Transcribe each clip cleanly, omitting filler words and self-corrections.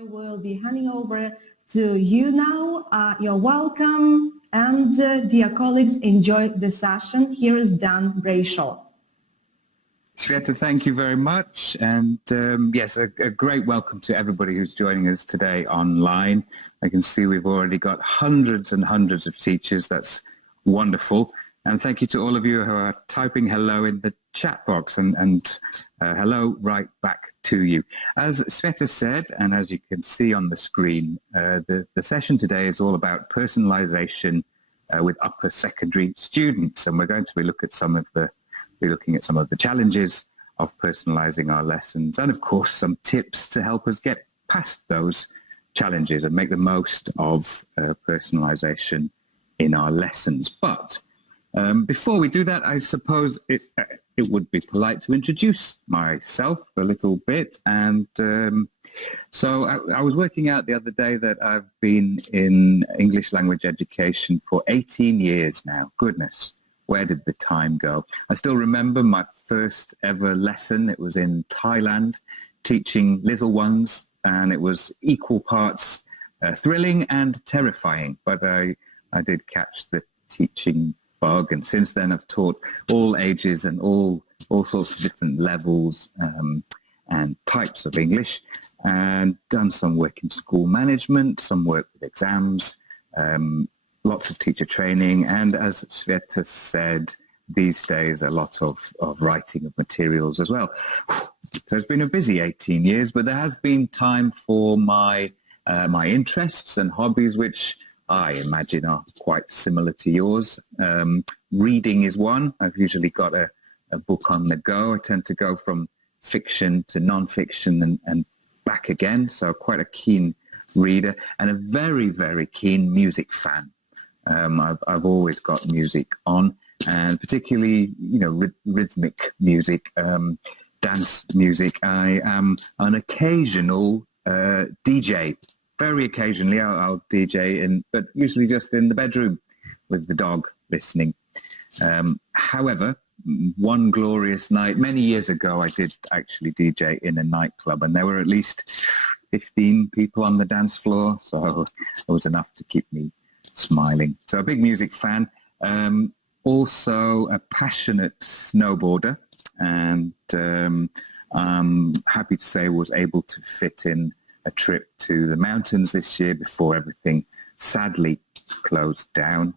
I will be handing over to you now. You're welcome. And dear colleagues, enjoy the session. Here is Dan Brayshaw. Sveta, thank you very much. And yes, a great welcome to everybody who's joining us today online. I can see we've already got hundreds and hundreds of teachers. That's wonderful. And thank you to all of you who are typing hello in the chat box, and hello right back to you. As Sveta said, and as you can see on the screen, the session today is all about personalization with upper secondary students, and we're going to be looking at some of the challenges of personalizing our lessons, and of course some tips to help us get past those challenges and make the most of personalization in our lessons. But before we do that, I suppose it would be polite to introduce myself a little bit. And so I was working out the other day that I've been in English language education for 18 years now. Goodness, where did the time go? I still remember my first ever lesson. It was in Thailand, teaching little ones, and it was equal parts thrilling and terrifying. But I did catch the teaching bug, and since then I've taught all ages and all sorts of different levels and types of English, and done some work in school management, some work with exams, lots of teacher training, and as Sveta said, these days a lot of writing of materials as well. So it's been a busy 18 years, but there has been time for my interests and hobbies, which I imagine are quite similar to yours. Reading is one. I've usually got a book on the go. I tend to go from fiction to non-fiction and back again, so quite a keen reader and a very, very keen music fan. I've always got music on, and particularly, rhythmic music, dance music. I am an occasional DJ. Very occasionally I'll DJ, but usually just in the bedroom with the dog listening. However, one glorious night, many years ago, I did actually DJ in a nightclub, and there were at least 15 people on the dance floor, so it was enough to keep me smiling. So a big music fan, also a passionate snowboarder, and I'm happy to say was able to fit in a trip to the mountains this year before everything sadly closed down.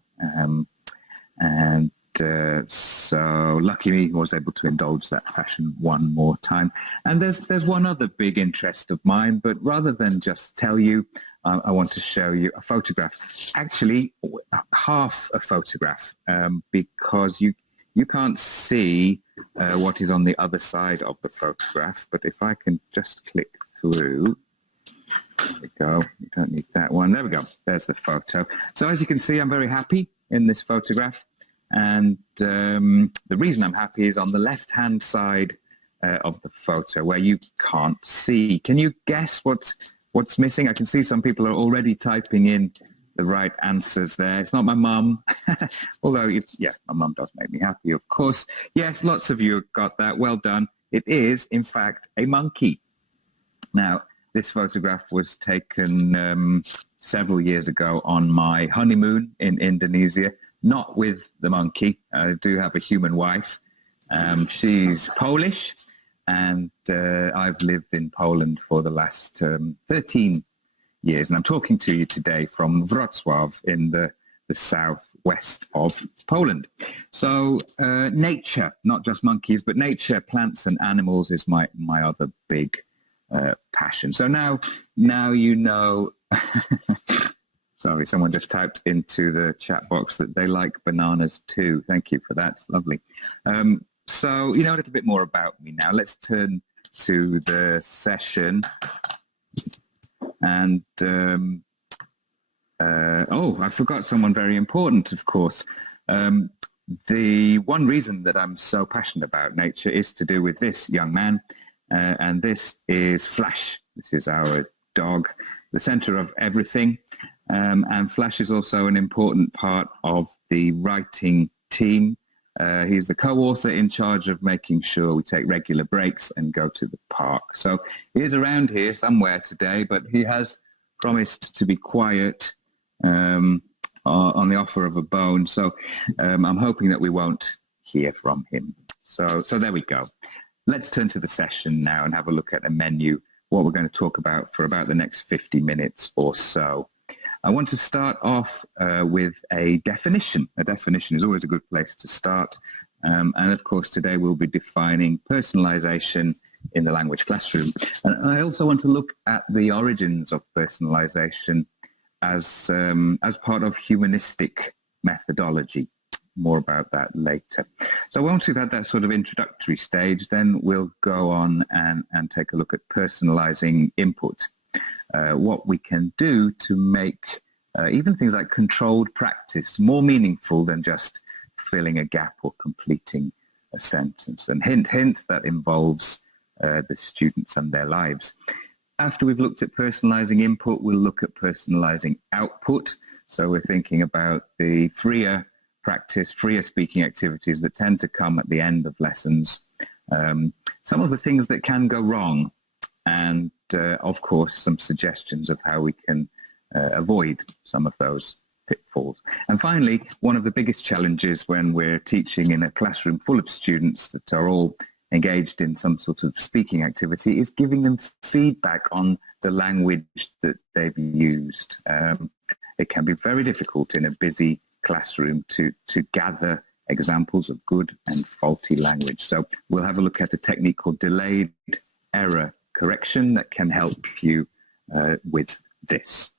So luckily I was able to indulge that passion one more time. And there's one other big interest of mine, but rather than just tell you, I want to show you a photograph. Actually, half a photograph, because you can't see what is on the other side of the photograph. But if I can just click through, there we go. You don't need that one. There we go. There's the photo. So as you can see, I'm very happy in this photograph. And the reason I'm happy is on the left-hand side of the photo where you can't see. Can you guess what's missing? I can see some people are already typing in the right answers there. It's not my mum, although, yeah, my mum does make me happy, of course. Yes, lots of you got that. Well done. It is, in fact, a monkey. Now, this photograph was taken several years ago on my honeymoon in Indonesia, not with the monkey. I do have a human wife. She's Polish, and I've lived in Poland for the last 13 years. And I'm talking to you today from Wrocław in the southwest of Poland. So nature, not just monkeys, but nature, plants and animals is my other big passion. So now you know. Sorry, someone just typed into the chat box that they like bananas too. Thank you for that. It's lovely. So you know a little bit more about me now. Let's turn to the session. And I forgot someone very important, of course. The one reason that I'm so passionate about nature is to do with this young man. And this is Flash. This is our dog, the center of everything. And Flash is also an important part of the writing team He's the co-author in charge of making sure we take regular breaks and go to the park. So he is around here somewhere today, but he has promised to be quiet on the offer of a bone. So I'm hoping that we won't hear from him. So there we go. Let's turn to the session now and have a look at the menu, what we're going to talk about for about the next 50 minutes or so. I want to start off with a definition. A definition is always a good place to start. And of course, today we'll be defining personalization in the language classroom. And I also want to look at the origins of personalization as part of humanistic methodology. More about that later. So once we've had that sort of introductory stage, then we'll go on and take a look at personalizing input. What we can do to make even things like controlled practice more meaningful than just filling a gap or completing a sentence. And hint, that involves the students and their lives. After we've looked at personalizing input, we'll look at personalizing output. So we're thinking about the freer speaking activities that tend to come at the end of lessons. Some of the things that can go wrong, and of course some suggestions of how we can avoid some of those pitfalls. And finally, one of the biggest challenges when we're teaching in a classroom full of students that are all engaged in some sort of speaking activity is giving them feedback on the language that they've used. It can be very difficult in a busy classroom to gather examples of good and faulty language. So we'll have a look at a technique called delayed error correction that can help you with this.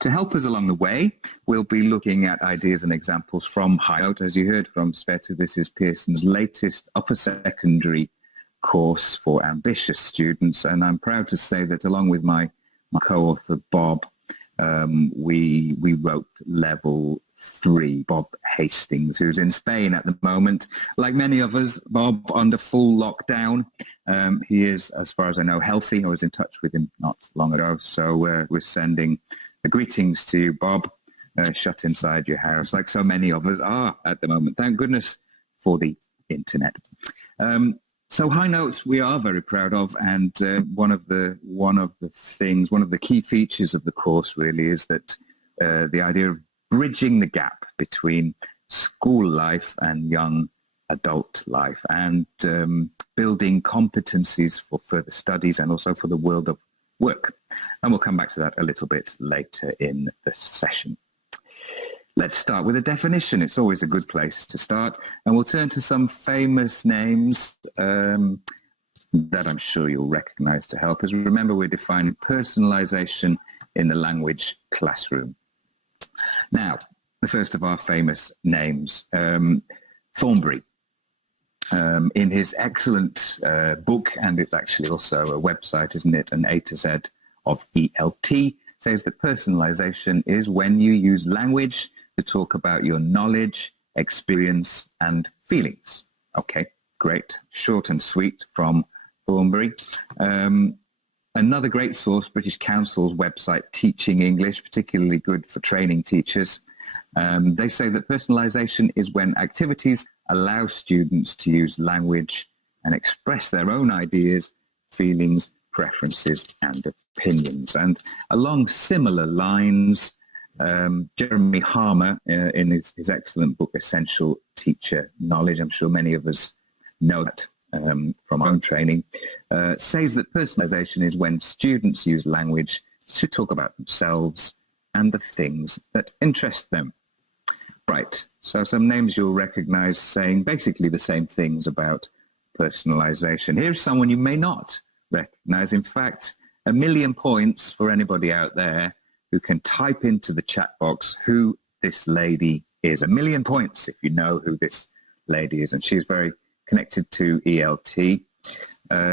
To help us along the way, we'll be looking at ideas and examples from Highnote. As you heard from Sveta, this is Pearson's latest upper secondary course for ambitious students. And I'm proud to say that along with my co-author, Bob, we wrote level 3, Bob Hastings, who's in Spain at the moment. Like many of us, Bob under full lockdown. He is, as far as I know, healthy. I was in touch with him not long ago. So we're sending greetings to you, Bob, shut inside your house, like so many of us are at the moment. Thank goodness for the internet. So Highnote we are very proud of, and one of the key features of the course really is that the idea of bridging the gap between school life and young adult life, and building competencies for further studies and also for the world of work. And we'll come back to that a little bit later in the session. Let's start with a definition. It's always a good place to start. And we'll turn to some famous names that I'm sure you'll recognize to help us. Remember, we're defining personalization in the language classroom. Now, the first of our famous names, Thornbury. In his excellent book, and it's actually also a website, isn't it, an A to Z of ELT, says that personalization is when you use language to talk about your knowledge, experience, and feelings. Okay, great. Short and sweet from Thornbury. Another great source, British Council's website, Teaching English, particularly good for training teachers. They say that personalization is when activities allow students to use language and express their own ideas, feelings, preferences, and opinions. And along similar lines, Jeremy Harmer, in his excellent book, Essential Teacher Knowledge, I'm sure many of us know that from our own training, says that personalization is when students use language to talk about themselves and the things that interest them. Right, so some names you'll recognize saying basically the same things about personalization. Here's someone you may not recognize. In fact, 1,000,000 points for anybody out there who can type into the chat box who this lady is. 1,000,000 points if you know who this lady is. And she's very connected to ELT.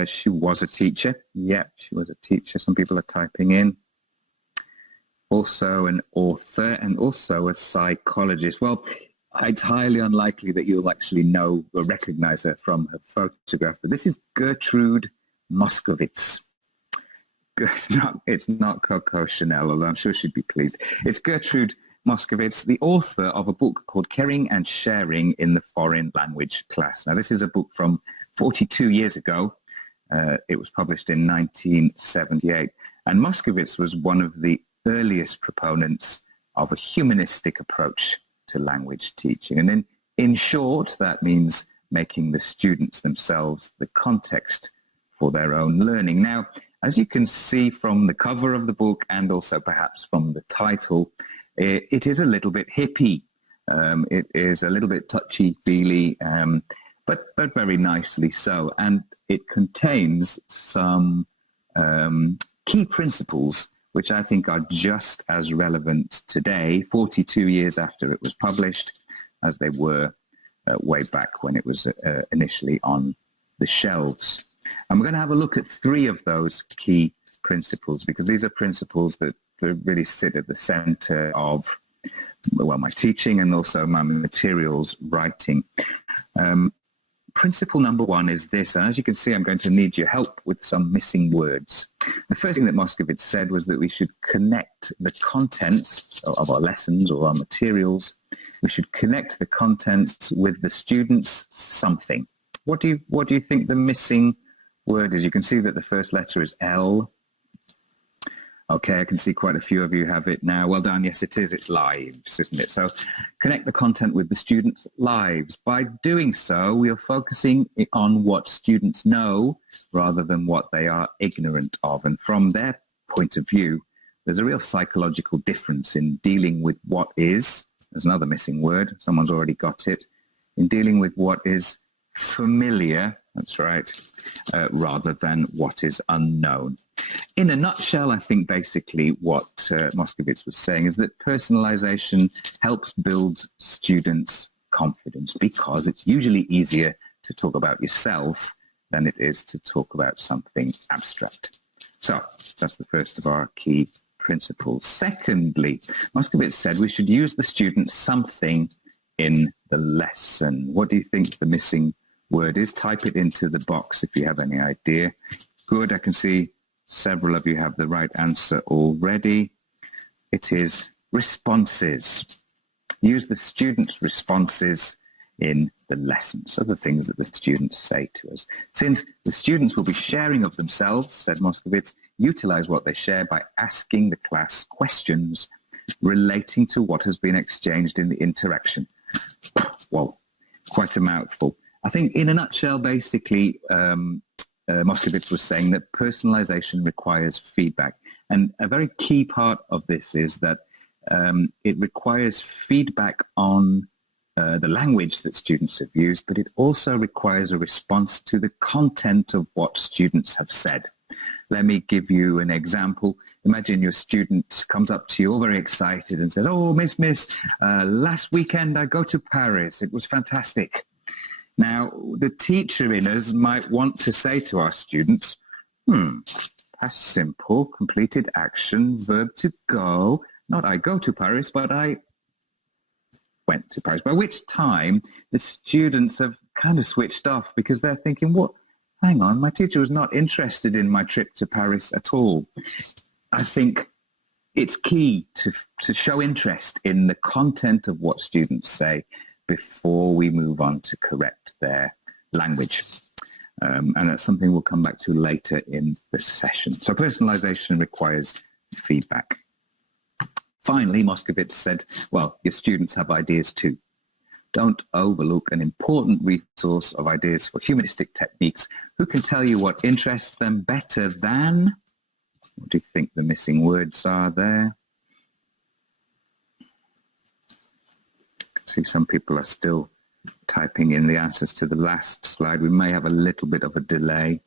She was a teacher. Yep, she was a teacher. Some people are typing in. Also an author and also a psychologist. Well, it's highly unlikely that you'll actually know or recognize her from her photograph, but this is Gertrude Moskowitz. It's not Coco Chanel, although I'm sure she'd be pleased. It's Gertrude Moskowitz, the author of a book called Caring and Sharing in the Foreign Language Class. Now, this is a book from 42 years ago. It was published in 1978. And Moskowitz was one of the earliest proponents of a humanistic approach to language teaching. And then, in short, that means making the students themselves the context for their own learning. Now, as you can see from the cover of the book and also perhaps from the title, it is a little bit hippie. It is a little bit touchy-feely, but very nicely so. And it contains some key principles which I think are just as relevant today, 42 years after it was published, as they were way back when it was initially on the shelves. And we're going to have a look at three of those key principles, because these are principles that really sit at the center of, well, my teaching and also my materials writing. Principle number one is this, and as you can see, I'm going to need your help with some missing words. The first thing that Moskowitz said was that we should connect the contents of our lessons or our materials. We should connect the contents with the students' something. What do you think the missing word is? You can see that the first letter is L. Okay, I can see quite a few of you have it now. Well done. Yes, it is. It's lives, isn't it? So connect the content with the students' lives. By doing so, we are focusing on what students know rather than what they are ignorant of. And from their point of view, there's a real psychological difference in dealing with what is, there's another missing word, someone's already got it, in dealing with what is familiar, that's right, rather than what is unknown. In a nutshell, I think basically what Moskowitz was saying is that personalization helps build students' confidence, because it's usually easier to talk about yourself than it is to talk about something abstract. So that's the first of our key principles. Secondly, Moskowitz said we should use the student something in the lesson. What do you think the missing word is? Type it into the box if you have any idea. Good, I can see several of you have the right answer already. It is responses. Use the students' responses in the lesson. So the things that the students say to us. Since the students will be sharing of themselves, said Moskowitz, utilize what they share by asking the class questions relating to what has been exchanged in the interaction. Well, quite a mouthful. I think in a nutshell, basically, Moskowitz was saying that personalization requires feedback. And a very key part of this is that it requires feedback on the language that students have used, but it also requires a response to the content of what students have said. Let me give you an example. Imagine your student comes up to you all very excited and says, "Oh, Miss, last weekend I go to Paris. It was fantastic." Now, the teacher in us might want to say to our students, past simple, completed action, verb to go. Not I go to Paris, but I went to Paris. By which time the students have kind of switched off, because they're thinking, what? Hang on, my teacher was not interested in my trip to Paris at all. I think it's key to show interest in the content of what students say before we move on to correct their language. And that's something we'll come back to later in the session. So personalization requires feedback. Finally, Moskowitz said, well, your students have ideas too. Don't overlook an important resource of ideas for humanistic techniques. Who can tell you what interests them better than? What do you think the missing words are there? See, some people are still typing in the answers to the last slide. We may have a little bit of a delay.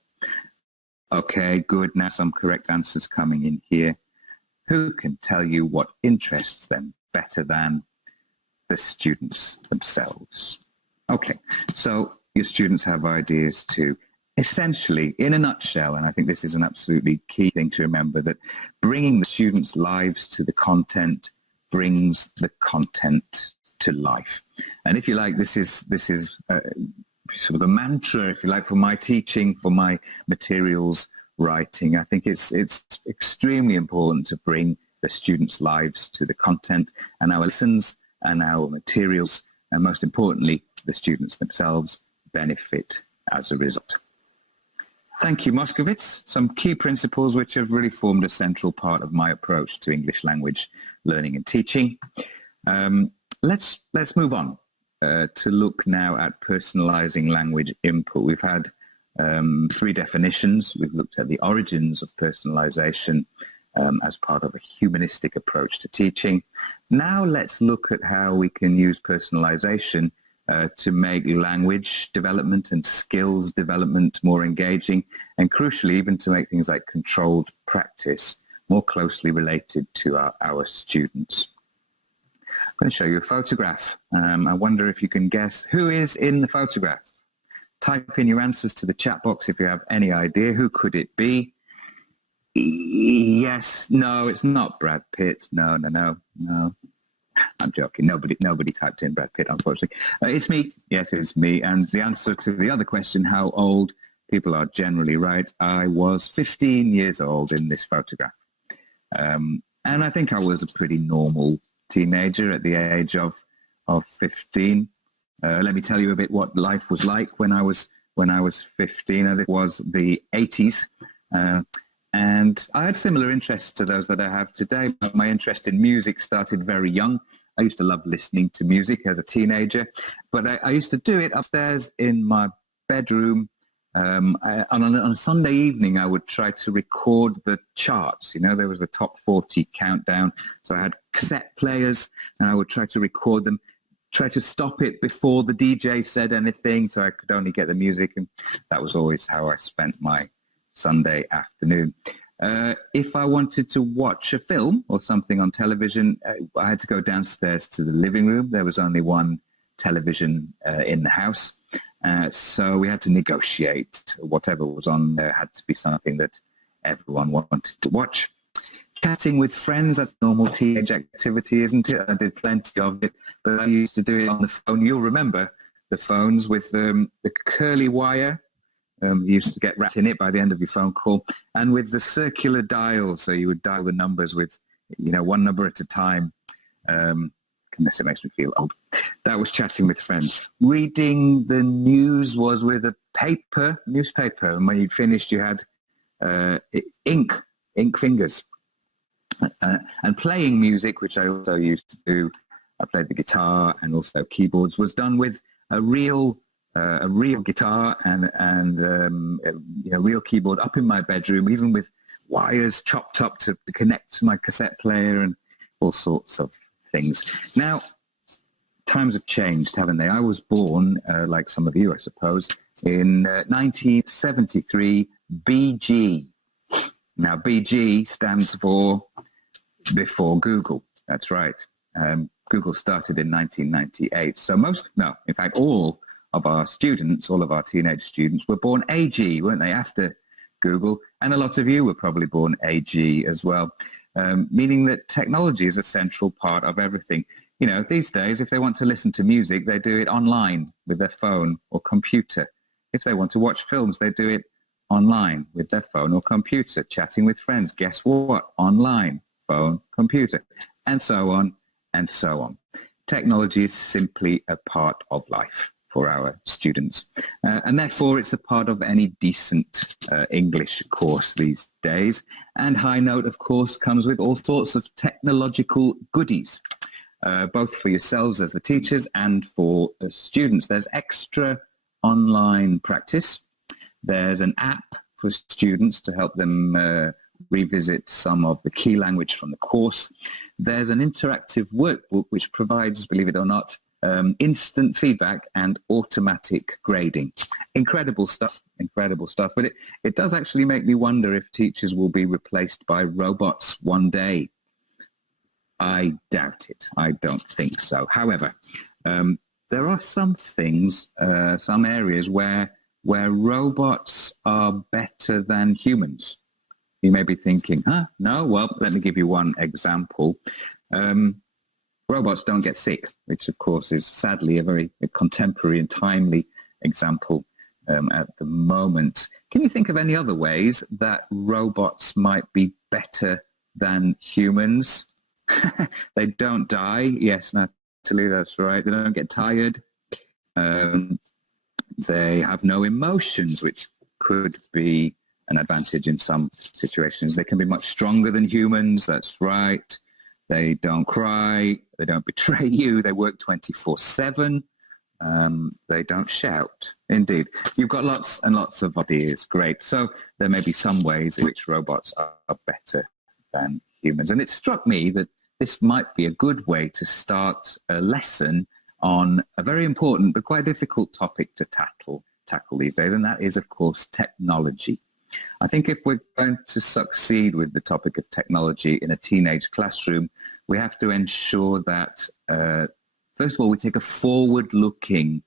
Okay, good. Now some correct answers coming in here. Who can tell you what interests them better than the students themselves? Okay, so your students have ideas too. Essentially, in a nutshell, and I think this is an absolutely key thing to remember, that bringing the students' lives to the content brings the content to life. And if you like, this is sort of a mantra, if you like, for my teaching, for my materials writing. I think it's extremely important to bring the students' lives to the content, and our lessons and our materials, and most importantly, the students themselves benefit as a result. Thank you, Moskowitz. Some key principles which have really formed a central part of my approach to English language learning and teaching. Let's move on to look now at personalizing language input. We've had 3 definitions. We've looked at the origins of personalization as part of a humanistic approach to teaching. Now let's look at how we can use personalization to make language development and skills development more engaging, and crucially even to make things like controlled practice more closely related to our students. I'm going to show you a photograph. I wonder if you can guess who is in the photograph. Type in your answers to the chat box if you have any idea. Who could it be? Yes, no, it's not Brad Pitt. No. I'm joking. Nobody typed in Brad Pitt, unfortunately. It's me. Yes, it's me. And the answer to the other question, how old, people are generally right. I was 15 years old in this photograph. And I think I was a pretty normal teenager at the age of 15. Let me tell you a bit what life was like when I was 15. And it was the 80s. And I had similar interests to those that I have today. My interest in music started very young. I used to love listening to music as a teenager, but I used to do it upstairs in my bedroom. On a Sunday evening, I would try to record the charts. You know, there was the top 40 countdown. So I had cassette players, and I would try to record them, try to stop it before the DJ said anything, so I could only get the music. And that was always how I spent my Sunday afternoon. If I wanted to watch a film or something on television, I had to go downstairs to the living room. There was only one television in the house. So we had to negotiate. Whatever was on there had to be something that everyone wanted to watch. Chatting with friends, that's a normal teenage activity, isn't it? I did plenty of it, but I used to do it on the phone. You'll remember the phones with the curly wire. You used to get wrapped in it by the end of your phone call, and with the circular dial, so you would dial the numbers with, one number at a time. Unless it makes me feel old. That was chatting with friends. Reading the news was with a newspaper, and when you'd finished, you had ink fingers. And playing music, which I also used to do, I played the guitar and also keyboards, was done with a real guitar and real keyboard up in my bedroom, even with wires chopped up to connect to my cassette player and all sorts of things. Now, times have changed, haven't they? I was born, like some of you, I suppose, in 1973 BG. Now, BG stands for before Google. That's right. Google started in 1998. So in fact, all of our students, all of our teenage students were born AG, weren't they, after Google? And a lot of you were probably born AG as well, meaning that technology is a central part of everything. These days, if they want to listen to music, they do it online with their phone or computer. If they want to watch films, they do it online with their phone or computer. Chatting with friends, guess what? Online, phone, computer, and so on and so on. Technology is simply a part of life for our students. And therefore, it's a part of any decent English course these days. And Highnote, of course, comes with all sorts of technological goodies, both for yourselves as the teachers and for the students. There's extra online practice. There's an app for students to help them revisit some of the key language from the course. There's an interactive workbook which provides, believe it or not, instant feedback and automatic grading. Incredible stuff. But it does actually make me wonder if teachers will be replaced by robots one day. I doubt it. I don't think so. However, there are some things, some areas where robots are better than humans. You may be thinking, no? Well, let me give you one example. Robots don't get sick, which of course is sadly a very contemporary and timely example at the moment. Can you think of any other ways that robots might be better than humans. They don't die. Yes, Natalie, that's right. They don't get tired. They have no emotions, which could be an advantage in some situations. They can be much stronger than humans. That's right. They don't cry. They don't betray you. They work 24/7. They don't shout. Indeed. You've got lots and lots of ideas. Great. So there may be some ways in which robots are better than humans. And it struck me that this might be a good way to start a lesson on a very important but quite difficult topic to tackle these days, and that is, of course, technology. I think if we're going to succeed with the topic of technology in a teenage classroom, we have to ensure that, first of all, we take a forward-looking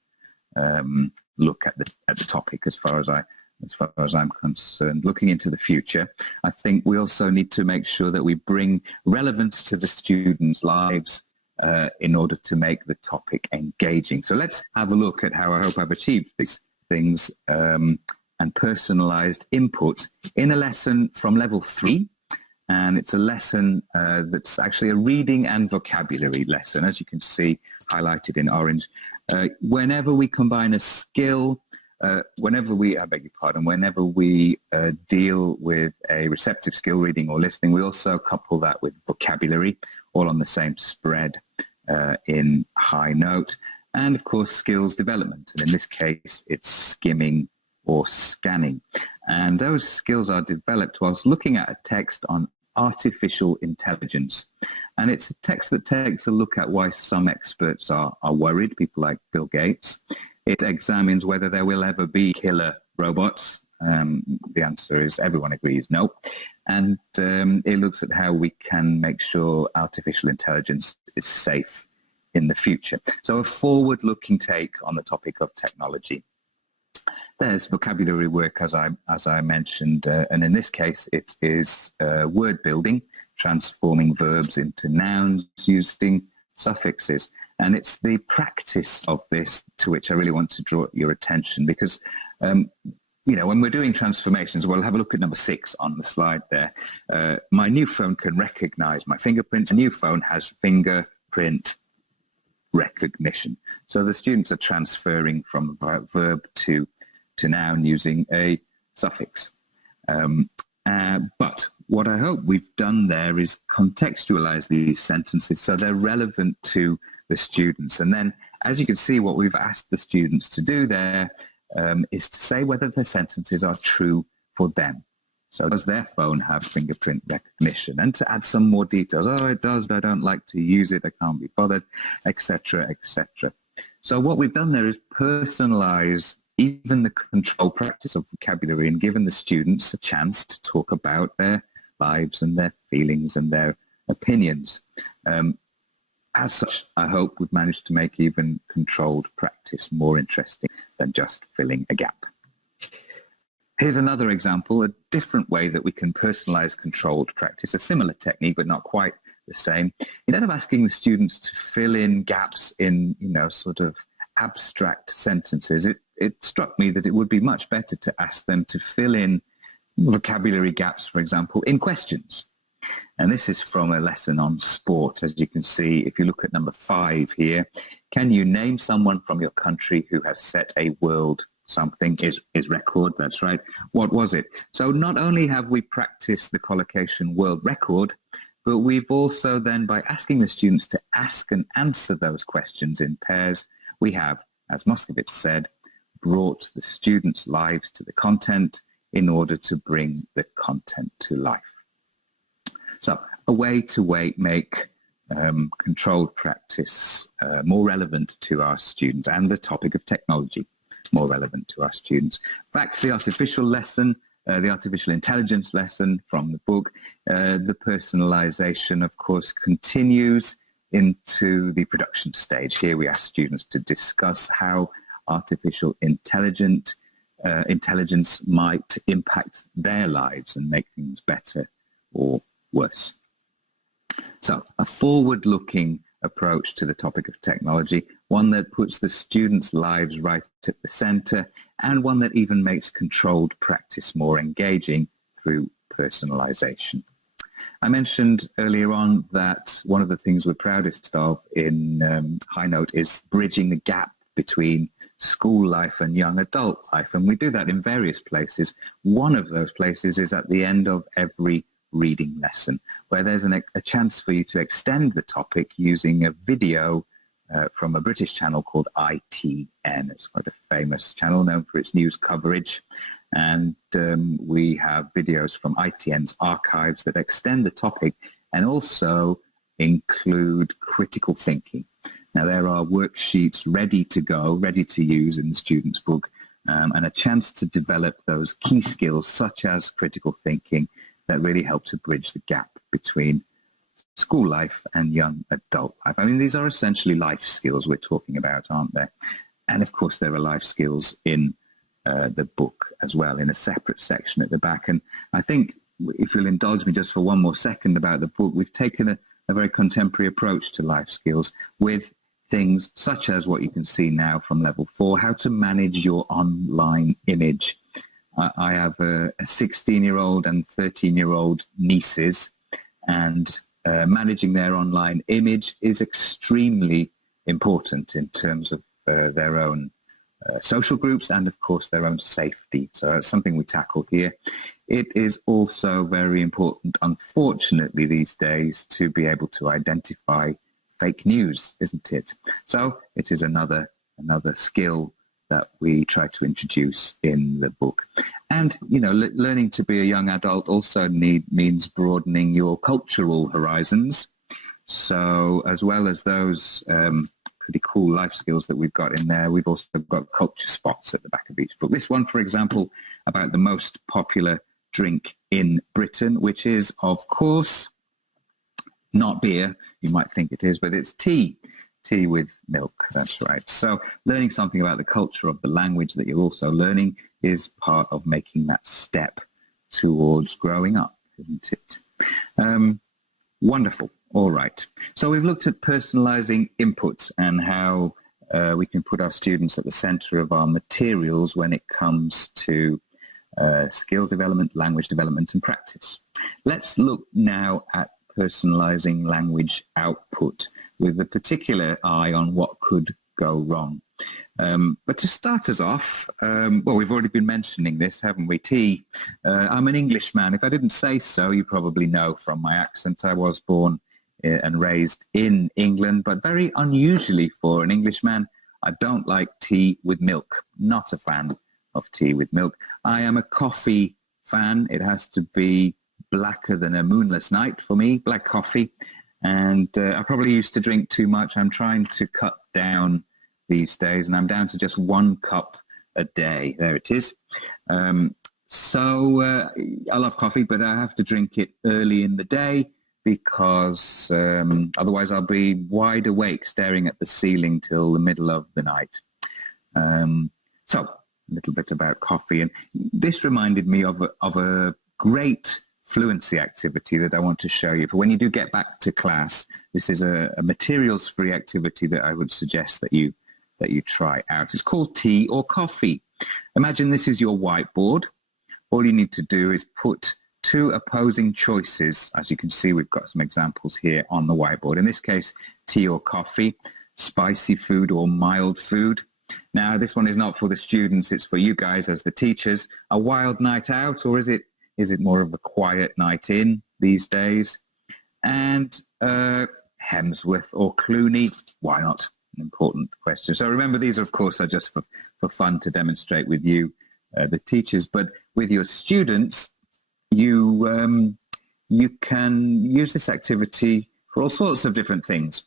look at the topic as far as I'm concerned, looking into the future. I think we also need to make sure that we bring relevance to the students' lives in order to make the topic engaging. So let's have a look at how I hope I've achieved these things and personalized input in a lesson from level 3. And it's a lesson that's actually a reading and vocabulary lesson, as you can see highlighted in orange. Whenever we combine a skill, whenever we deal with a receptive skill, reading or listening, we also couple that with vocabulary, all on the same spread in Highnote, and of course skills development. And in this case, it's skimming or scanning. And those skills are developed whilst looking at a text on artificial intelligence. And it's a text that takes a look at why some experts are worried, people like Bill Gates. It examines whether there will ever be killer robots. The answer is everyone agrees no. And it looks at how we can make sure artificial intelligence is safe in the future. So a forward-looking take on the topic of technology. There's vocabulary work, as I mentioned, and in this case it is word building, transforming verbs into nouns using suffixes. And it's the practice of this to which I really want to draw your attention, because when we're doing transformations, we'll have a look at number 6 on the slide there. My new phone can recognize my fingerprint. A new phone has fingerprint recognition. So the students are transferring from verb to noun using a suffix. But what I hope we've done there is contextualize these sentences so they're relevant to the students. And then, as you can see, what we've asked the students to do there is to say whether the sentences are true for them. So does their phone have fingerprint recognition? And to add some more details. Oh, it does, but I don't like to use it. I can't be bothered, etc., etc. So what we've done there is personalize even the control practice of vocabulary and given the students a chance to talk about their lives and their feelings and their opinions. As such, I hope we've managed to make even controlled practice more interesting than just filling a gap. Here's another example, a different way that we can personalize controlled practice, a similar technique, but not quite the same. Instead of asking the students to fill in gaps in, sort of abstract sentences, it struck me that it would be much better to ask them to fill in vocabulary gaps, for example, in questions. And this is from a lesson on sport. As you can see, if you look at number 5 here, can you name someone from your country who has set a world something is record? That's right. What was it? So not only have we practiced the collocation world record, but we've also then, by asking the students to ask and answer those questions in pairs, we have, as Moskowitz said, brought the students' lives to the content in order to bring the content to life. So a way to make controlled practice more relevant to our students, and the topic of technology more relevant to our students. Back to the artificial lesson, the artificial intelligence lesson from the book. The personalization, of course, continues into the production stage. Here we ask students to discuss how artificial intelligence might impact their lives and make things better or worse. So a forward-looking approach to the topic of technology, one that puts the students' lives right at the center, and one that even makes controlled practice more engaging through personalization. I mentioned earlier on that one of the things we're proudest of in Highnote is bridging the gap between school life and young adult life. And we do that in various places. One of those places is at the end of every reading lesson, where there's a chance for you to extend the topic using a video from a British channel called ITN. It's quite a famous channel known for its news coverage. And we have videos from ITN's archives that extend the topic and also include critical thinking. Now, there are worksheets ready to go, ready to use in the student's book, and a chance to develop those key skills such as critical thinking that really help to bridge the gap between school life and young adult life. I mean, these are essentially life skills we're talking about, aren't they? And of course, there are life skills in the book as well, in a separate section at the back. And I think, if you'll indulge me just for one more second about the book, we've taken a very contemporary approach to life skills with things such as what you can see now from level 4, how to manage your online image. I have a 16-year-old and 13-year-old nieces, and managing their online image is extremely important in terms of their own social groups and, of course, their own safety. So that's something we tackle here. It is also very important, unfortunately, these days, to be able to identify fake news, isn't it? So it is another skill that we try to introduce in the book. And, you know, learning to be a young adult also means broadening your cultural horizons. So as well as those pretty cool life skills that we've got in there, we've also got culture spots at the back of each book. This one, for example, about the most popular drink in Britain, which is, of course, not beer. You might think it is, but it's tea. Tea with milk, that's right. So learning something about the culture of the language that you're also learning is part of making that step towards growing up, isn't it? Wonderful. All right. So we've looked at personalizing inputs and how we can put our students at the center of our materials when it comes to skills development, language development, and practice. Let's look now at personalizing language output with a particular eye on what could go wrong. But to start us off, well, we've already been mentioning this, haven't we? T. I'm an Englishman. If I didn't say so, you probably know from my accent. I was born and raised in England, but very unusually for an Englishman, I don't like tea with milk. Not a fan of tea with milk. I am a coffee fan. It has to be blacker than a moonless night for me, black coffee. And I probably used to drink too much. I'm trying to cut down these days, and I'm down to just 1 cup a day. There it is. So I love coffee, but I have to drink it early in the day because otherwise I'll be wide awake staring at the ceiling till the middle of the night. So a little bit about coffee. And this reminded me of a great fluency activity that I want to show you. For when you do get back to class, this is a materials-free activity that I would suggest that you try out. It's called tea or coffee. Imagine this is your whiteboard. All you need to do is put 2 opposing choices. As you can see, we've got some examples here on the whiteboard. In this case, tea or coffee, spicy food or mild food. Now, this one is not for the students. It's for you guys as the teachers. A wild night out, or is it more of a quiet night in these days? And Hemsworth or Clooney, why not? An important question. So remember, these, of course, are just for fun to demonstrate with you, the teachers. But with your students, you can use this activity for all sorts of different things.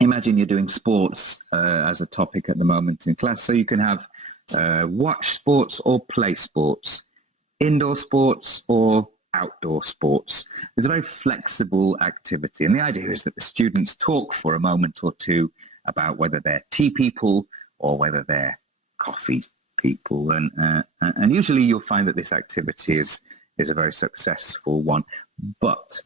Imagine you're doing sports as a topic at the moment in class. So you can have watch sports or play sports, indoor sports or outdoor sports. It's a very flexible activity. And the idea is that the students talk for a moment or two about whether they're tea people or whether they're coffee people. And usually you'll find that this activity is a very successful one. But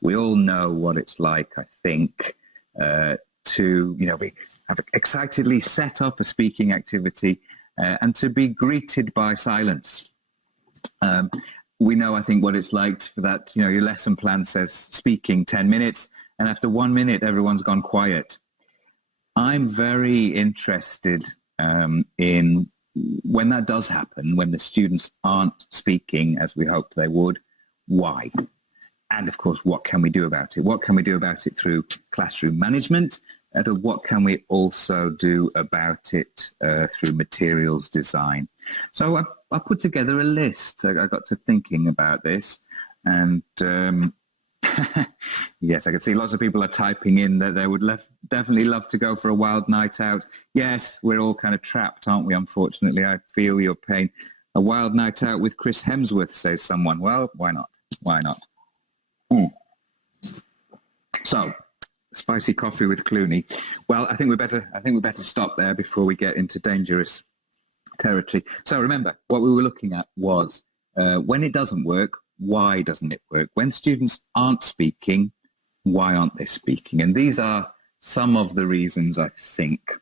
we all know what it's like, I think, to, have excitedly set up a speaking activity and to be greeted by silence. we know, I think, what it's like for that, your lesson plan says speaking 10 minutes, and after 1 minute, everyone's gone quiet. I'm very interested in when that does happen, when the students aren't speaking as we hoped they would, why? And of course, what can we do about it? What can we do about it through classroom management? And what can we also do about it through materials design? So I put together a list. I got to thinking about this, and yes, I can see lots of people are typing in that they would definitely love to go for a wild night out. Yes, we're all kind of trapped, aren't we? Unfortunately, I feel your pain. A wild night out with Chris Hemsworth, says someone. Well, why not? Why not? So, spicy coffee with Clooney. Well, I think we better stop there before we get into dangerous territory. So remember, what we were looking at was when it doesn't work, why doesn't it work? When students aren't speaking, why aren't they speaking? And these are some of the reasons, I think,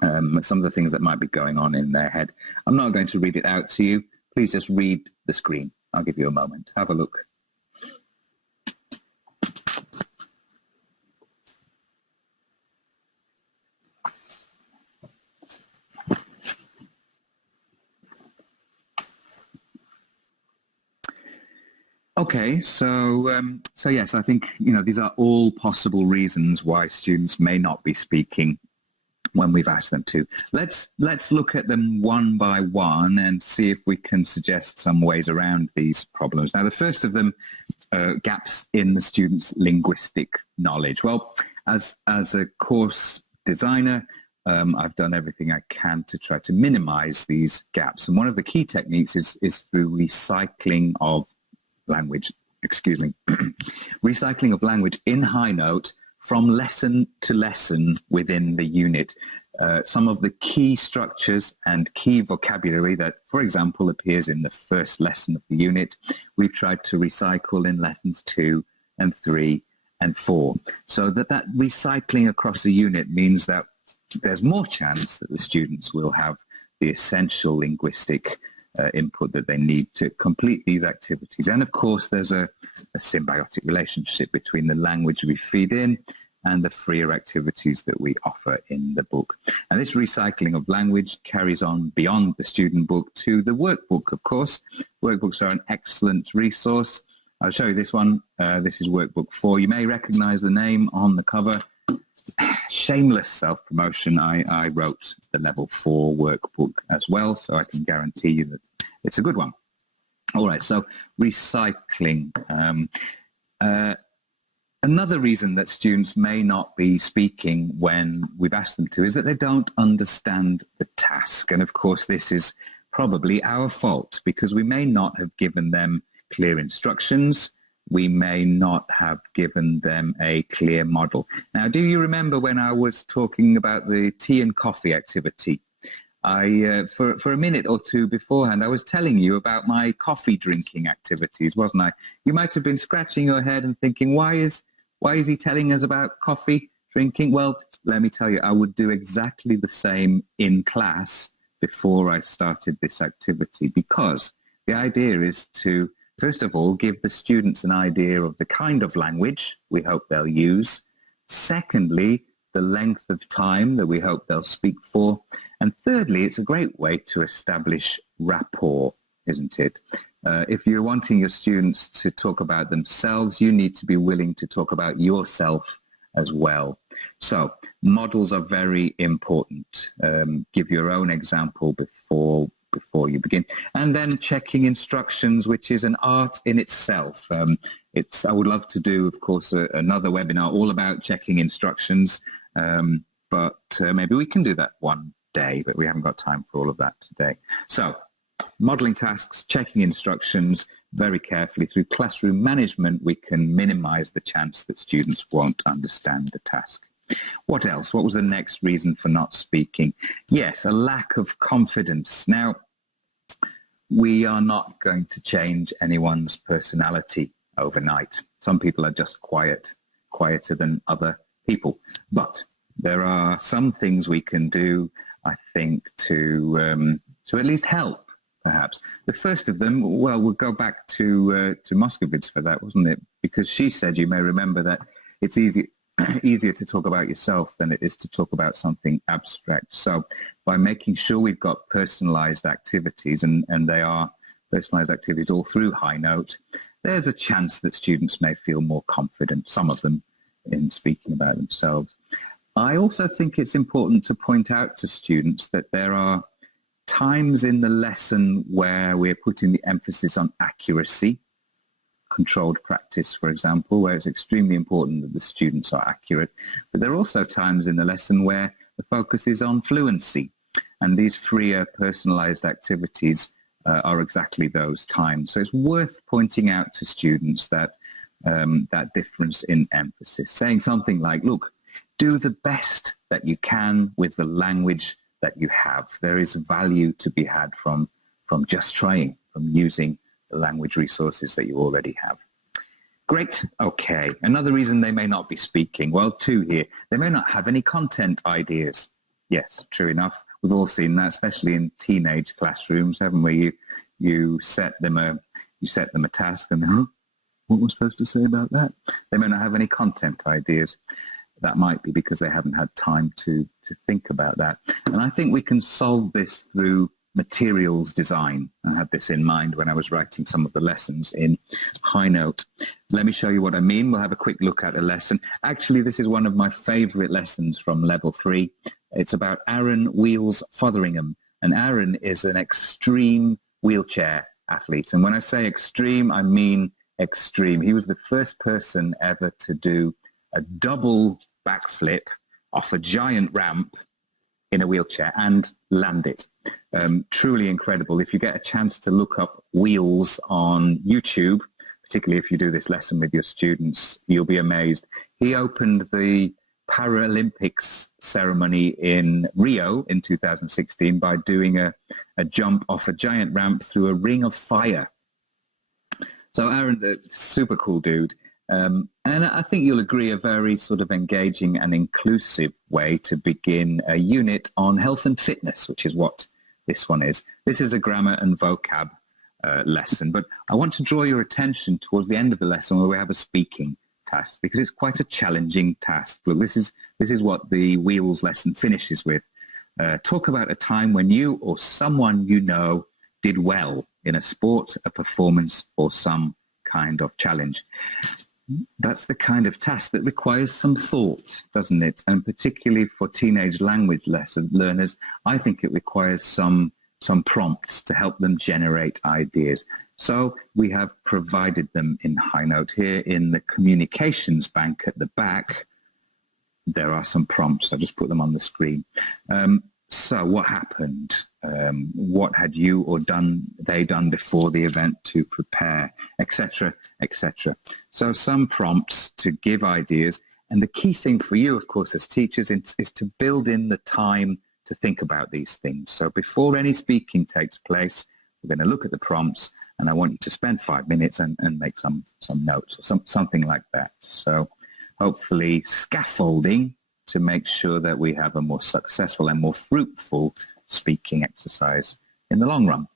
some of the things that might be going on in their head. I'm not going to read it out to you. Please just read the screen. I'll give you a moment. Have a look. Okay, so yes, I think these are all possible reasons why students may not be speaking when we've asked them to. Let's look at them one by one and see if we can suggest some ways around these problems. Now, the first of them, gaps in the students' linguistic knowledge. Well, as a course designer, I've done everything I can to try to minimize these gaps, and one of the key techniques is through recycling of language, recycling of language in Highnote from lesson to lesson within the unit. Some of the key structures and key vocabulary that, for example, appears in the first lesson of the unit, we've tried to recycle in lessons 2 and 3 and 4. So that recycling across the unit means that there's more chance that the students will have the essential linguistic input that they need to complete these activities. And of course, there's a symbiotic relationship between the language we feed in and the freer activities that we offer in the book. And this recycling of language carries on beyond the student book to the workbook, of course. Workbooks are an excellent resource. I'll show you this one. This is Workbook 4. You may recognize the name on the cover. Shameless self-promotion. I wrote the level 4 workbook as well, so I can guarantee you that it's a good one. All right, so recycling. Another reason that students may not be speaking when we've asked them to is that they don't understand the task. And of course, this is probably our fault because we may not have given them clear instructions. We may not have given them a clear model. Now, do you remember when I was talking about the tea and coffee activity? For a minute or two beforehand, I was telling you about my coffee drinking activities, wasn't I? You might have been scratching your head and thinking, why is he telling us about coffee drinking? Well, let me tell you, I would do exactly the same in class before I started this activity, because the idea is to, first of all, give the students an idea of the kind of language we hope they'll use. Secondly, the length of time that we hope they'll speak for. And thirdly, it's a great way to establish rapport, isn't it? If you're wanting your students to talk about themselves, you need to be willing to talk about yourself as well. So models are very important. Give your own example before you begin. And then checking instructions, which is an art in itself. I would love to do, of course, another webinar all about checking instructions, but maybe we can do that one day, but we haven't got time for all of that today. So modeling tasks, checking instructions very carefully. Through classroom management, we can minimize the chance that students won't understand the task. What else? What was the next reason for not speaking? Yes, a lack of confidence. Now, we are not going to change anyone's personality overnight. Some people are just quieter than other people. But there are some things we can do, I think, to at least help perhaps. The first of them, well, we'll go back to Moskowitz for that, wasn't it? Because she said, you may remember, that it's easier to talk about yourself than it is to talk about something abstract. So by making sure we've got personalized activities, and they are personalized activities all through Highnote, there's a chance that students may feel more confident, some of them, in speaking about themselves. I also think it's important to point out to students that there are times in the lesson where we're putting the emphasis on accuracy, controlled practice, for example, where it's extremely important that the students are accurate. But there are also times in the lesson where the focus is on fluency. And these freer, personalized activities are exactly those times. So it's worth pointing out to students that that difference in emphasis, saying something like, look, do the best that you can with the language that you have. There is value to be had from just trying, from using the language resources that you already have. Great. Okay. Another reason they may not be speaking. Well, two here. They may not have any content ideas. Yes, true enough. We've all seen that, especially in teenage classrooms, haven't we? You set them a task and, what was I supposed to say about that? They may not have any content ideas. That might be because they haven't had time to think about that. And I think we can solve this through materials design. I had this in mind when I was writing some of the lessons in Highnote. Let me show you what I mean. We'll have a quick look at a lesson. Actually, this is one of my favorite lessons from level 3. It's about Aaron Wheels Fotheringham. And Aaron is an extreme wheelchair athlete. And when I say extreme, I mean extreme. He was the first person ever to do a double backflip off a giant ramp in a wheelchair and land it. Truly incredible. If you get a chance to look up wheels on YouTube, particularly if you do this lesson with your students, you'll be amazed. He opened the Paralympics ceremony in Rio in 2016 by doing a jump off a giant ramp through a ring of fire. So Aaron, super cool dude. And I think you'll agree, a very sort of engaging and inclusive way to begin a unit on health and fitness, which is what this one is. This is a grammar and vocab lesson, but I want to draw your attention towards the end of the lesson where we have a speaking task, because it's quite a challenging task. Look, this is what the Wheels lesson finishes with. Talk about a time when you or someone you know did well in a sport, a performance, or some kind of challenge. That's the kind of task that requires some thought, doesn't it? And particularly for teenage language lesson learners, I think it requires some prompts to help them generate ideas. So we have provided them in Highnote. Here in the communications bank at the back, there are some prompts. I'll just put them on the screen. So what happened? What had you or they done before the event to prepare, etc., etc. So some prompts to give ideas. And the key thing for you, of course, as teachers is to build in the time to think about these things. So before any speaking takes place, we're going to look at the prompts, and I want you to spend 5 minutes and make some notes or something like that. So hopefully scaffolding to make sure that we have a more successful and more fruitful speaking exercise in the long run.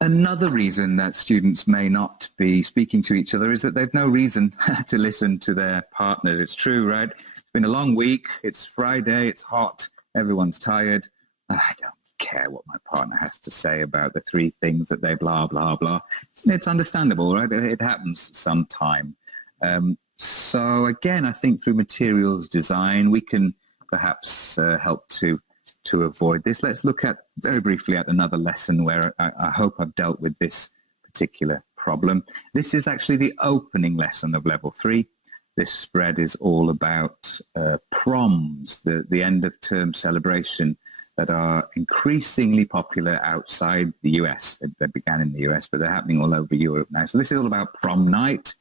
Another reason that students may not be speaking to each other is that they've no reason to listen to their partners. It's true, right? It's been a long week. It's Friday. It's hot. Everyone's tired. I don't care what my partner has to say about the 3 things that they blah, blah, blah. It's understandable, right? It happens sometime. So again, I think through materials design, we can perhaps help to avoid this. Let's look at very briefly at another lesson where I hope I've dealt with this particular problem. This is actually the opening lesson of level 3. This spread is all about proms, the end of term celebration that are increasingly popular outside the US. They began in the US, but they're happening all over Europe now. So this is all about prom night.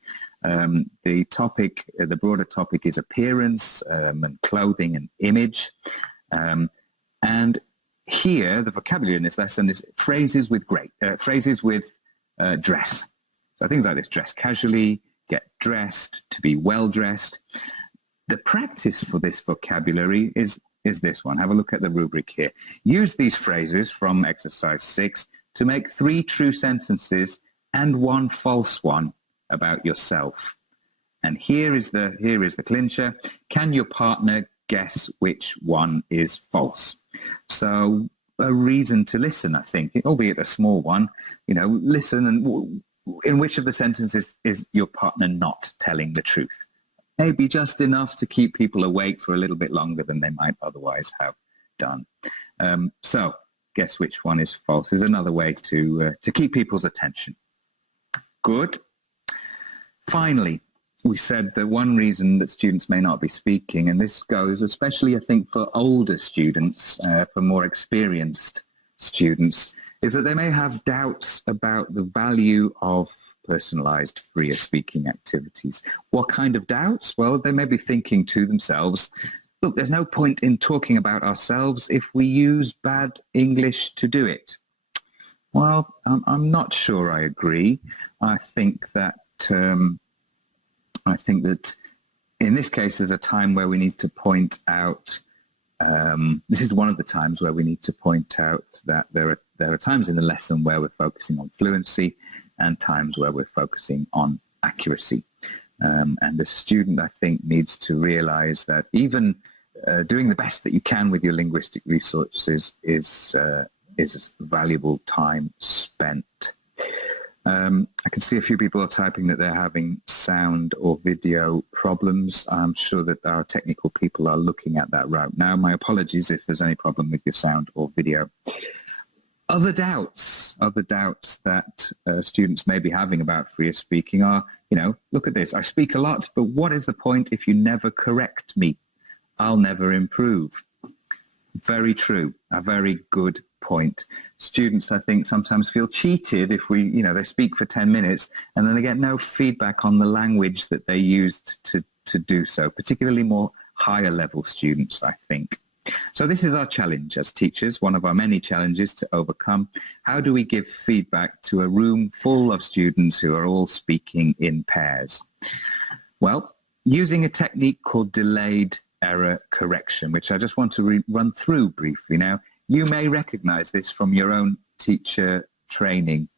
The topic, the broader topic is appearance and clothing and image. And here, the vocabulary in this lesson is phrases with dress. So things like this: dress casually, get dressed, to be well dressed. The practice for this vocabulary is is this one. Have a look at the rubric here. Use these phrases from exercise 6 to make 3 true sentences and 1 false one about yourself. And here is the clincher. Can your partner guess which one is false? So a reason to listen, I think, albeit a small one. Listen, and in which of the sentences is your partner not telling the truth? Maybe just enough to keep people awake for a little bit longer than they might otherwise have done. So guess which one is false is another way to keep people's attention. Good. Finally, we said that one reason that students may not be speaking, and this goes especially, I think, for older students, for more experienced students, is that they may have doubts about the value of personalized, freer speaking activities. What kind of doubts? Well, they may be thinking to themselves, look, there's no point in talking about ourselves if we use bad English to do it. Well, I'm not sure I agree. I think that in this case, there's a time where we need to point out, this is one of the times where we need to point out that there are times in the lesson where we're focusing on fluency and times where we're focusing on accuracy. And the student, I think, needs to realize that even doing the best that you can with your linguistic resources is valuable time spent. I can see a few people are typing that they're having sound or video problems. I'm sure that our technical people are looking at that right now. My apologies if there's any problem with your sound or video. Other doubts that students may be having about freer speaking are, look at this. I speak a lot, but what is the point if you never correct me? I'll never improve. Very true. A very good point. Students, I think, sometimes feel cheated if they speak for 10 minutes and then they get no feedback on the language that they used to do so, particularly more higher level students, I think. So this is our challenge as teachers, one of our many challenges to overcome. How do we give feedback to a room full of students who are all speaking in pairs? Well, using a technique called delayed error correction, which I just want to run through briefly now. You may recognize this from your own teacher training.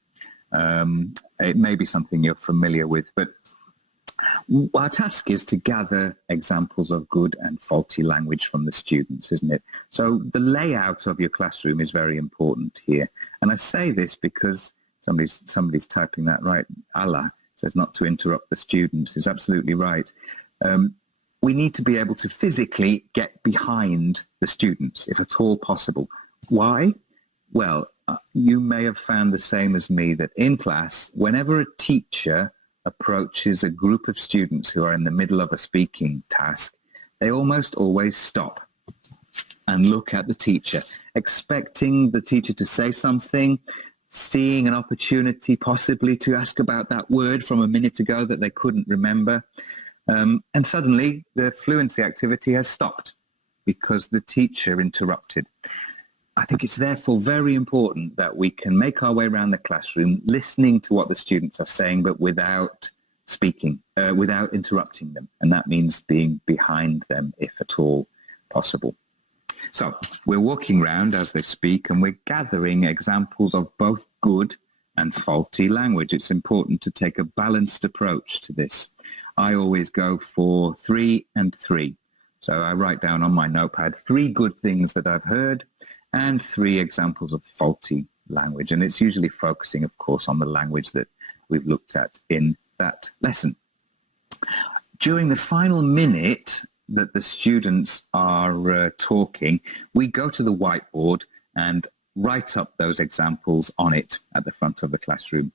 It may be something you're familiar with, but our task is to gather examples of good and faulty language from the students, isn't it? So the layout of your classroom is very important here. And I say this because somebody's typing that right. Allah says not to interrupt the students. Is absolutely right. We need to be able to physically get behind the students, if at all possible. Why? Well, you may have found the same as me, that in class, whenever a teacher approaches a group of students who are in the middle of a speaking task, they almost always stop and look at the teacher, expecting the teacher to say something, seeing an opportunity possibly to ask about that word from a minute ago that they couldn't remember. And suddenly the fluency activity has stopped because the teacher interrupted. I think it's therefore very important that we can make our way around the classroom, listening to what the students are saying, but without speaking, without interrupting them. And that means being behind them, if at all possible. So we're walking around as they speak, and we're gathering examples of both good and faulty language. It's important to take a balanced approach to this. I always go for 3 and 3. So I write down on my notepad 3 good things that I've heard and 3 examples of faulty language. And it's usually focusing, of course, on the language that we've looked at in that lesson. During the final minute that the students are talking, we go to the whiteboard and write up those examples on it at the front of the classroom.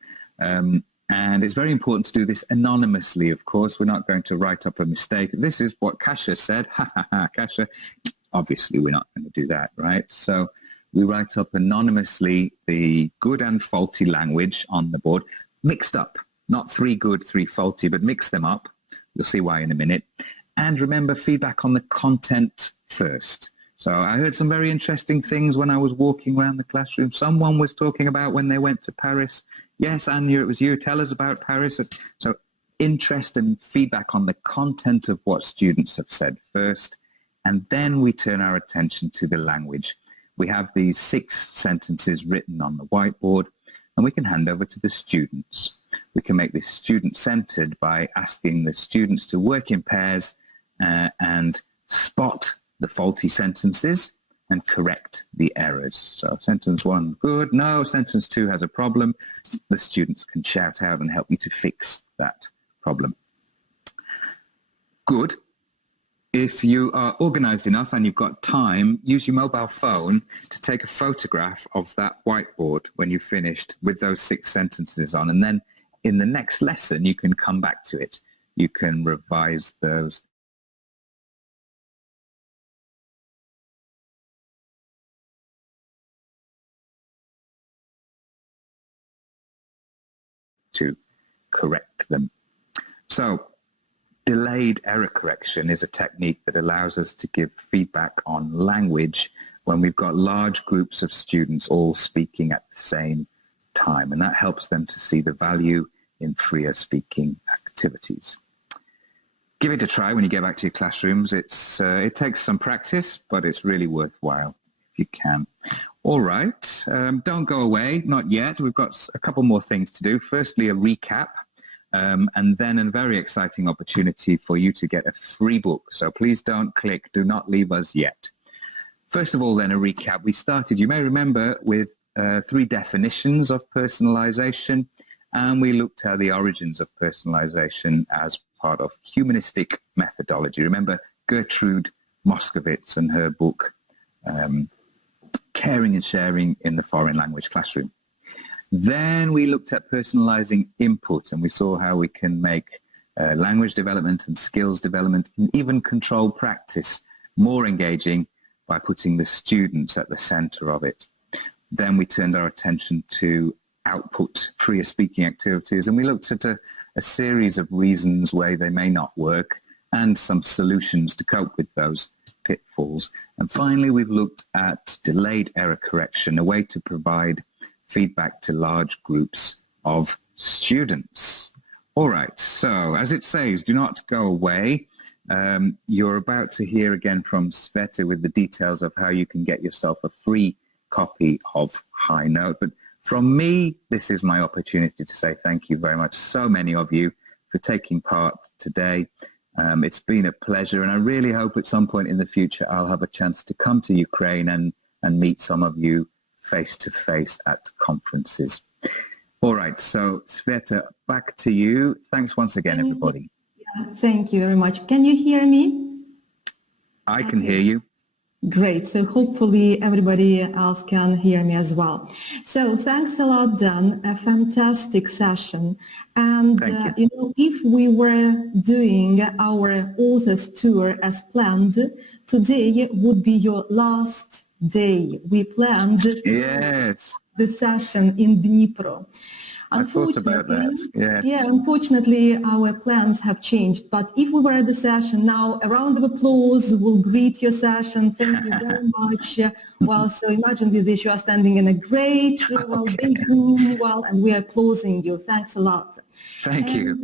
And it's very important to do this anonymously, of course. We're not going to write up a mistake. This is what Kasia said. Ha, ha, ha, Kasia. Obviously, we're not going to do that, right? So we write up anonymously the good and faulty language on the board, mixed up. Not 3 good, 3 faulty, but mix them up. You'll see why in a minute. And remember, feedback on the content first. So I heard some very interesting things when I was walking around the classroom. Someone was talking about when they went to Paris. Yes, Anya, it was you. Tell us about Paris. So interest and feedback on the content of what students have said first, and then we turn our attention to the language. We have these 6 sentences written on the whiteboard, and we can hand over to the students. We can make this student-centered by asking the students to work in pairs and spot the faulty sentences and correct the errors. So sentence 1, good. No, sentence 2 has a problem. The students can shout out and help you to fix that problem. Good. If you are organized enough and you've got time, use your mobile phone to take a photograph of that whiteboard when you've finished with those 6 sentences on. And then in the next lesson, you can come back to it. You can revise those. To correct them. So delayed error correction is a technique that allows us to give feedback on language when we've got large groups of students all speaking at the same time, and that helps them to see the value in freer speaking activities. Give it a try when you get back to your classrooms. It takes some practice, but it's really worthwhile if you can. All right, don't go away, not yet. We've got a couple more things to do. Firstly, a recap. And then a very exciting opportunity for you to get a free book. So please don't click, do not leave us yet. First of all, then, a recap. We started, you may remember, with 3 definitions of personalization, and we looked at the origins of personalization as part of humanistic methodology. Remember Gertrude Moskowitz and her book, Caring and Sharing in the Foreign Language Classroom. Then we looked at personalizing input, and we saw how we can make language development and skills development and even control practice more engaging by putting the students at the center of it. Then we turned our attention to output, freer speaking activities, and we looked at a series of reasons why they may not work and some solutions to cope with those pitfalls. And finally, we've looked at delayed error correction, a way to provide feedback to large groups of students. All right, so as it says, do not go away. You're about to hear again from Sveta with the details of how you can get yourself a free copy of Highnote. But from me, this is my opportunity to say thank you very much, so many of you, for taking part today. It's been a pleasure, and I really hope at some point in the future I'll have a chance to come to Ukraine and meet some of you face-to-face at conferences. All right, so Sveta, back to you. Thanks once again, everybody. Yeah, thank you very much. Can you hear me? I can hear you. Great. So hopefully everybody else can hear me as well. So thanks a lot, Dan. A fantastic session. And if we were doing our author's tour as planned, today would be your last day. We planned the session in Dnipro. I thought about that. Yeah, unfortunately, our plans have changed. But if we were at the session now, a round of applause will greet your session. Thank you very much. Well, so imagine that you are standing in a great, big room, and we are applauding you. Thanks a lot. Thank you.